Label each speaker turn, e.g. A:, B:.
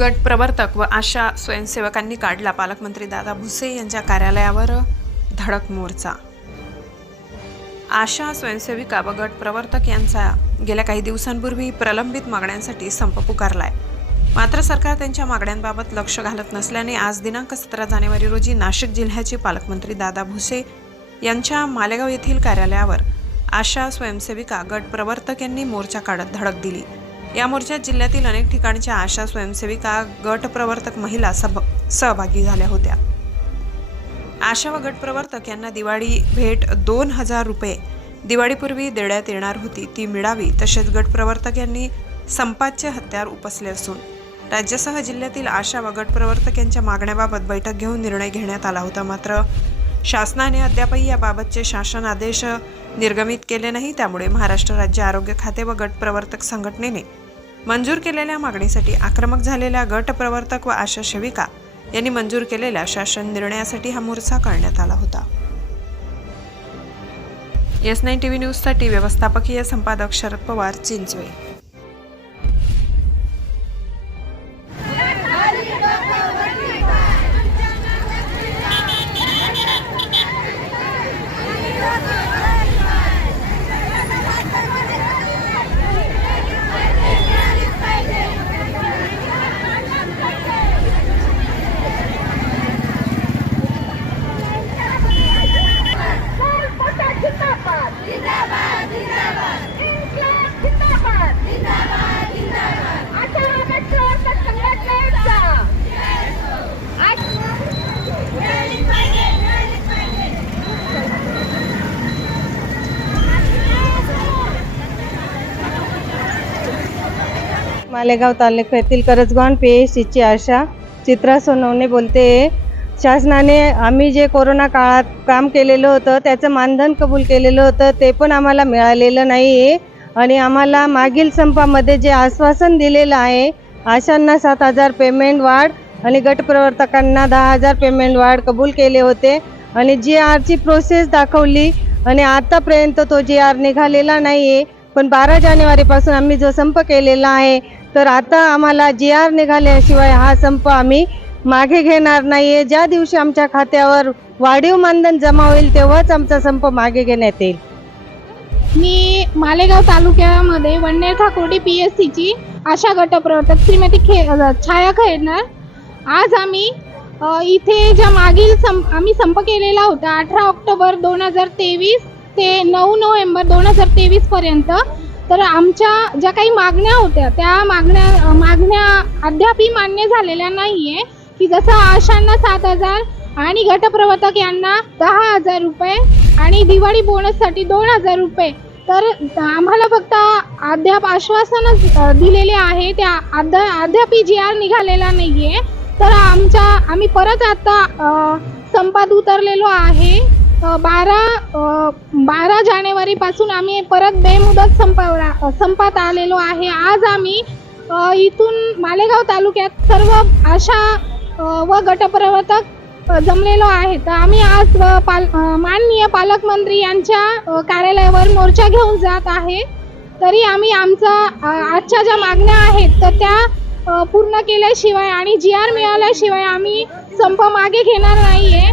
A: गट प्रवर्तक व आशा स्वयंसेवकांनी काढला. पालकमंत्री दादा भुसे यांच्या कार्यालयावर धडक मोर्चा. आशा स्वयंसेविका व गट प्रवर्तक यांचा गेल्या काही दिवसांपूर्वी प्रलंबित मागण्यांसाठी संप पुकारलाय. मात्र सरकार त्यांच्या मागण्यांबाबत लक्ष घालत नसल्याने आज दिनांक सतरा जानेवारी रोजी नाशिक जिल्ह्याचे पालकमंत्री दादा भुसे यांच्या मालेगाव येथील कार्यालयावर आशा स्वयंसेविका गट प्रवर्तक यांनी मोर्चा काढत धडक दिली. या मोर्चात जिल्ह्यातील अनेक ठिकाणच्या आशा स्वयंसेविका गट प्रवर्तक महिला सभ सहभागी झाल्या होत्या. आशा व गट प्रवर्तक यांना दिवाळी भेट दोन हजार रुपये. दिवाळीपूर्वी देण्यात येणार होती ती मिळावी तसेच गट प्रवर्तक यांनी संपाचे हत्यार उपसले असून राज्यासह जिल्ह्यातील आशा व गट प्रवर्तक यांच्या मागण्याबाबत बैठक घेऊन निर्णय घेण्यात आला होता. मात्र शासनाने अद्यापही याबाबतचे शासन आदेश निर्गमित केले नाही. त्यामुळे महाराष्ट्र राज्य आरोग्य खाते व गट प्रवर्तक संघटनेने मंजूर केलेल्या मागणीसाठी आक्रमक झालेल्या गट प्रवर्तक व आशा सेविका यांनी मंजूर केलेल्या शासन निर्णयासाठी हा मोर्चा काढण्यात आला होता. एस नाईन टी व्ही न्यूजसाठी व्यवस्थापकीय संपादक शरद पवार चिंचवे.
B: मालेगाव तालुक्यातील करजगॉन पी एच सीची आशा. चित्रा सोनवणे बोलते. शासनाने आम्ही जे कोरोना काळात काम केलेलं होतं त्याचं मानधन कबूल केलेलं होतं ते पण आम्हाला मिळालेलं नाही. आहे आणि आम्हाला मागील संपामध्ये जे आश्वासन दिलेलं आहे आशांना सात हजार पेमेंट वाढ आणि गटप्रवर्तकांना दहा हजार पेमेंट वाढ कबूल केले होते. आणि जी आरची प्रोसेस दाखवली आणि आतापर्यंत तो जी आर निघालेला नाही आहे पण बारा जानेवारीपासून आम्ही जो संप केलेला आहे तर आता आम्हाला जी आर निघाल्याशिवाय हा संप आम्ही मागे घेणार नाही आहे ज्या दिवशी आमच्या खात्यावर वाढीव मानधन जमा होईल तेव्हाच आमचा संप मागे घेण्यात येईल.
C: मी मालेगाव तालुक्यामध्ये वन्य ठाकोर्डी पी एस सीची आशा गटप्रवर्तक श्रीमती खे छाया खेळणार आज आम्ही इथे ज्या मागील संप आम्ही संप केलेला होता अठरा ऑक्टोबर दोन हजार तेवीस ते नऊ नोव्हेंबर दोन हजार तेवीसपर्यंत तर आमच्या ज्या काही मागण्या होत्या त्या मागण्या मागण्या अद्यापही मान्य झालेल्या नाही आहे की जसं आशांना सात हजार आणि गटप्रवर्तक यांना दहा हजार रुपये आणि दिवाळी बोनससाठी दोन हजार रुपये. तर आम्हाला फक्त अद्याप आश्वासनच दिलेले आहे त्या अद्या अद्यापही जी आर निघालेला नाही आहे तर आमच्या आम्ही परत आता संपात उतरलेलो आहे. बारा बारा जानेवारीपासून आम्ही परत बेमुदत संपवला संपात आलेलो आहे. आज आम्ही इथून मालेगाव तालुक्यात सर्व आशा व गटप्रवर्तक जमलेलो आहे तर आम्ही आज पाल माननीय पालकमंत्री यांच्या कार्यालयावर मोर्चा घेऊन जात आहे. तरी आम्ही आमचा आजच्या ज्या मागण्या आहेत तर त्या पूर्ण केल्याशिवाय आणि जी आर मिळाल्याशिवाय आम्ही संप मागे घेणार नाही आहे